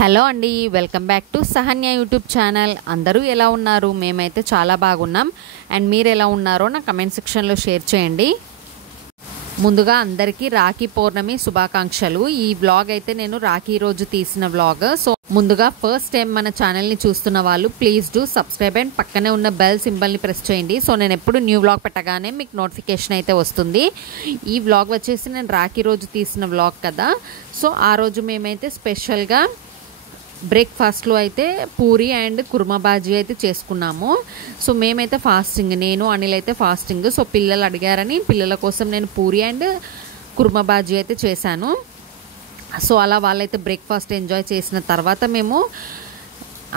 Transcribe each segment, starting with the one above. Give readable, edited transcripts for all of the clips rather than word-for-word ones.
Hello అండి, welcome back to Sahanya YouTube channel. అందరూ ఎలా ఉన్నారు? మేమైతే చాలా బాగున్నాం. అండ్ మీరు ఎలా ఉన్నారో నా కమెంట్ సెక్షన్లో షేర్ చేయండి. ముందుగా అందరికీ రాఖీ పౌర్ణమి శుభాకాంక్షలు. ఈ వ్లాగ్ అయితే నేను రాఖీ రోజు తీసిన వ్లాగ్. సో ముందుగా ఫస్ట్ టైం మన ఛానల్ని చూస్తున్న వాళ్ళు ప్లీజ్ డూ సబ్స్క్రైబ్ అండ్ పక్కనే ఉన్న బెల్ సింబల్ని ప్రెస్ చేయండి. సో నేను ఎప్పుడు న్యూ వ్లాగ్ పెట్టగానే మీకు నోటిఫికేషన్ అయితే వస్తుంది. ఈ వ్లాగ్ వచ్చేసి నేను రాఖీ రోజు తీసిన వ్లాగ్ కదా. సో ఆ రోజు మేమైతే స్పెషల్గా బ్రేక్ఫాస్ట్లో అయితే పూరి అండ్ కుర్మా బాజీ అయితే చేసుకున్నాము. సో మేమైతే ఫాస్టింగ్, నేను అనిల్ అయితే ఫాస్టింగ్. సో పిల్లలు అడిగారని పిల్లల కోసం నేను పూరి అండ్ కుర్మా బాజీ అయితే చేశాను. సో అలా వాళ్ళైతే బ్రేక్ఫాస్ట్ ఎంజాయ్ చేసిన తర్వాత మేము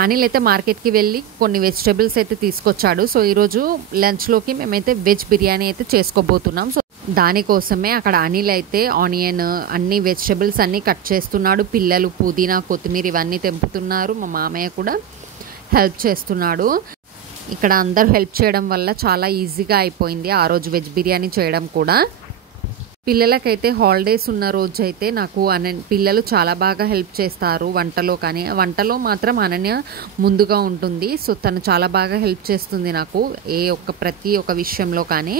అనిల్ అయితే మార్కెట్కి వెళ్ళి కొన్ని వెజిటేబుల్స్ అయితే తీసుకొచ్చాడు. సో ఈరోజు లంచ్లోకి మేమైతే వెజ్ బిర్యానీ అయితే చేసుకోబోతున్నాం. సో దానికోసమే అక్కడ అనిల్ అయితే ఆనియన్ అన్ని వెజిటేబుల్స్ అన్నీ కట్ చేస్తున్నాడు. పిల్లలు పుదీనా కొత్తిమీర ఇవన్నీ తెంపుతున్నారు. మా మామయ్య కూడా హెల్ప్ చేస్తున్నాడు. ఇక్కడ అందరూ హెల్ప్ చేయడం వల్ల చాలా ఈజీగా అయిపోయింది ఆ రోజు వెజ్ బిర్యానీ చేయడం కూడా. పిల్లలకైతే హాలిడేస్ ఉన్న రోజు అయితే నాకు పిల్లలు చాలా బాగా హెల్ప్ చేస్తారు వంటలో. కానీ వంటలో మాత్రం అనన్య ముందుగా ఉంటుంది. సో తను చాలా బాగా హెల్ప్ చేస్తుంది నాకు ప్రతి ఒక్క విషయంలో కానీ.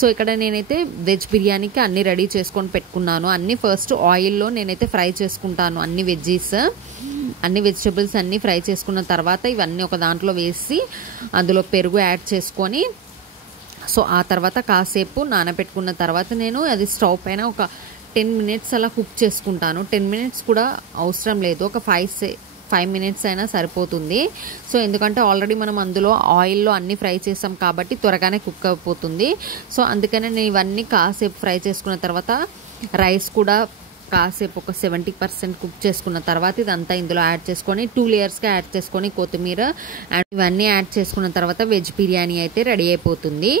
సో ఇక్కడ నేనైతే వెజ్ బిర్యానీకి అన్నీ రెడీ చేసుకొని పెట్టుకున్నాను. అన్నీ ఫస్ట్ ఆయిల్లో నేనైతే ఫ్రై చేసుకుంటాను. అన్ని అన్ని వెజిటబుల్స్ అన్నీ ఫ్రై చేసుకున్న తర్వాత ఇవన్నీ ఒక దాంట్లో వేసి అందులో పెరుగు యాడ్ చేసుకొని సో ఆ తర్వాత కాసేపు నానబెట్టుకున్న తర్వాత నేను అది స్టవ్ పైన ఒక 10 మినిట్స్ అలా కుక్ చేసుకుంటాను. 10 మినిట్స్ కూడా అవసరం లేదు, ఒక 5 మినిట్స్ అయినా సరిపోతుంది. సో ఎందుకంటే ఆల్రెడీ మనం అందులో ఆయిల్లో అన్నీ ఫ్రై చేసాం కాబట్టి త్వరగానే కుక్ అయిపోతుంది. సో అందుకనే నేను ఇవన్నీ కాసేపు ఫ్రై చేసుకున్న తర్వాత రైస్ కూడా కాసేపు ఒక 70% కుక్ చేసుకున్న తర్వాత ఇదంతా ఇందులో యాడ్ చేసుకొని 2 లేయర్స్గా యాడ్ చేసుకొని కొత్తిమీర అండ్ ఇవన్నీ యాడ్ చేసుకున్న తర్వాత వెజ్ బిర్యానీ అయితే రెడీ అయిపోతుంది.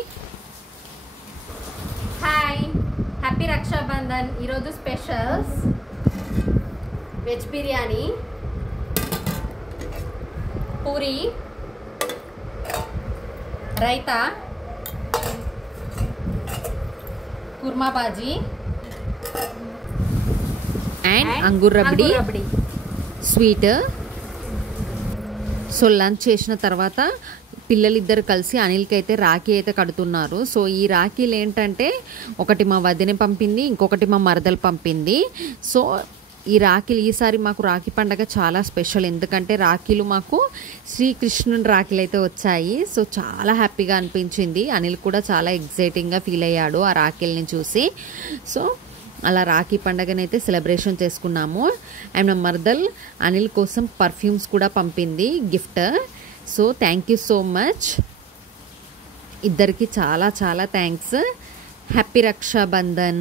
Hi, happy Rakshabandhan. ఈరోజు specials veg biryani, puri, raita, kurma bhaji and Angoor rabri sweet. So lunch చేసిన తర్వాత పిల్లలిద్దరు కలిసి అనిల్కి అయితే రాఖీ అయితే కడుతున్నారు. సో ఈ రాఖీలు ఏంటంటే ఒకటి మా వదిన పంపింది, ఇంకొకటి మా మరదలు పంపింది. సో ఈ రాఖీలు ఈసారి మాకు రాఖీ పండగ చాలా స్పెషల్. ఎందుకంటే రాఖీలు మాకు శ్రీకృష్ణుని రాఖీలు అయితే వచ్చాయి. సో చాలా హ్యాపీగా అనిపించింది. అనిల్ కూడా చాలా ఎగ్జైటింగ్గా ఫీల్ అయ్యాడు ఆ రాఖీలని చూసి. సో అలా రాఖీ పండగనైతే సెలబ్రేషన్ చేసుకున్నాము. అండ్ మా మర్దల్ అనిల్ కోసం పర్ఫ్యూమ్స్ కూడా పంపింది gift. So thank you so much ఇద్దరికి, చాలా చాలా థ్యాంక్స్. హ్యాపీ రక్షాబంధన్.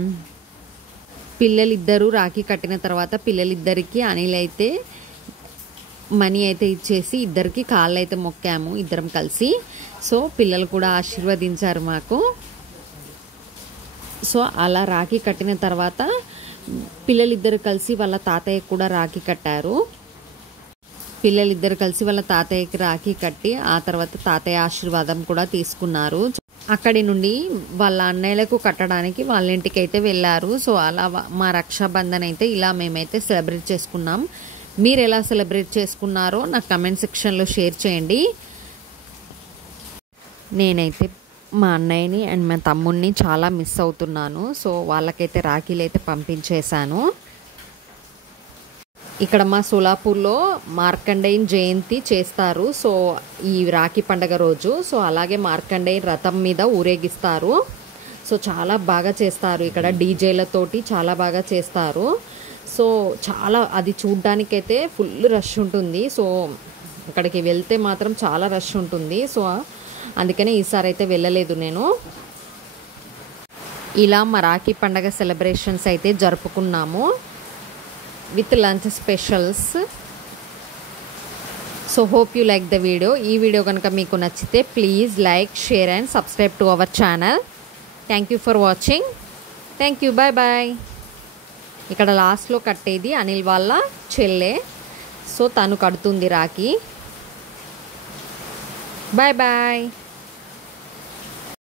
పిల్లలిద్దరూ రాఖీ కట్టిన తర్వాత పిల్లలిద్దరికి అనిల్ అయితే మనీ అయితే ఇచ్చేసి ఇద్దరికి కాళ్ళు అయితే మొక్కాము ఇద్దరం కలిసి. సో పిల్లలు కూడా ఆశీర్వదించారు మాకు. సో అలా రాఖీ కట్టిన తర్వాత పిల్లలిద్దరు కలిసి వాళ్ళ తాతయ్య కూడా రాఖీ కట్టారు. పిల్లలిద్దరు కలిసి వాళ్ళ తాతయ్యకి రాఖీ కట్టి ఆ తర్వాత తాతయ్య ఆశీర్వాదం కూడా తీసుకున్నారు. అక్కడి నుండి వాళ్ళ అన్నయ్యలకు కట్టడానికి వాళ్ళ ఇంటికి అయితే వెళ్ళారు. సో అలా మా రక్షాబంధన్ అయితే ఇలా మేమైతే సెలబ్రేట్ చేసుకున్నాం. మీరు ఎలా సెలబ్రేట్ చేసుకున్నారో నాకు కమెంట్ సెక్షన్లో షేర్ చేయండి. నేనైతే మా అన్నయ్యని అండ్ మా తమ్ముడిని చాలా మిస్ అవుతున్నాను. సో వాళ్ళకైతే రాఖీలు అయితే పంపించేశాను. ఇక్కడ మా సోలాపూర్లో మార్కండేయన్ జయంతి చేస్తారు. సో ఈ రాఖీ పండగ రోజు సో అలాగే మార్కండేయన్ రథం మీద ఊరేగిస్తారు. సో చాలా బాగా చేస్తారు. ఇక్కడ డీజేలతోటి చాలా బాగా చేస్తారు. సో చాలా అది చూడ్డానికైతే ఫుల్ రష్ ఉంటుంది. సో అక్కడికి వెళ్తే మాత్రం చాలా రష్ ఉంటుంది. సో అందుకనే ఈసారి అయితే వెళ్ళలేదు నేను. ఇలా మా రాఖీ పండగ సెలబ్రేషన్స్ అయితే జరుపుకున్నాము with lunch specials. So hope you like the video. ఈ వీడియో కనుక మీకు నచ్చితే please like, share and subscribe to our channel. Thank you for watching. Thank you, bye bye. ఇక్కడ లాస్ట్లో కట్టేది అనిల్ వాళ్ళ చెల్లె. సో తను కడుతుంది రాఖీ. Bye bye.